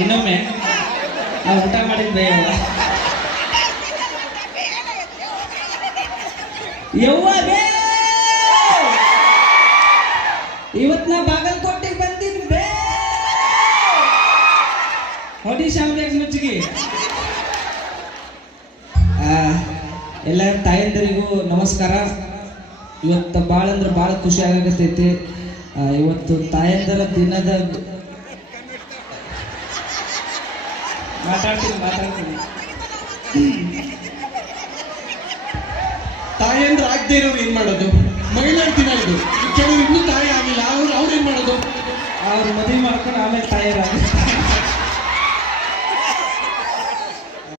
ಇನ್ನೊಮ್ಮೆ ನಾವು ಊಟ ಮಾಡಿದ್ದೆ ಯವ್ವೇ ಇವತ್ತು ನಾ ಬಾಗಲಕೋಟೆಗೆ ಬಂದಿದ್ದೆ ಹೊಡಿ ಶಾಮ್ಯಾಗ ಮುಚ್ಚಿಗೆ ಎಲ್ಲ ತಾಯಂದರಿಗೂ ನಮಸ್ಕಾರ. ಇವತ್ತು ಭಾಳ ಅಂದ್ರೆ ಭಾಳ ಖುಷಿ ಆಗತೈತಿ. ಇವತ್ತು ತಾಯಂದರ ದಿನದ ಮಾತಾಡ್ತೀನಿ ತಾಯಂದ್ರ ಆಗದೆ ಇರೋರು ಏನ್ ಮಾಡೋದು? ಮಹಿಳೆಯರ ದಿನ ಇದು, ಕೆಲವರು ಇನ್ನೂ ತಾಯಿ ಆಗಿಲ್ಲ, ಅವ್ರು ಏನ್ ಮಾಡೋದು? ಅವ್ರು ಮದುವೆ ಮಾಡ್ಕೊಂಡು ಆಮೇಲೆ ತಾಯರಾಗ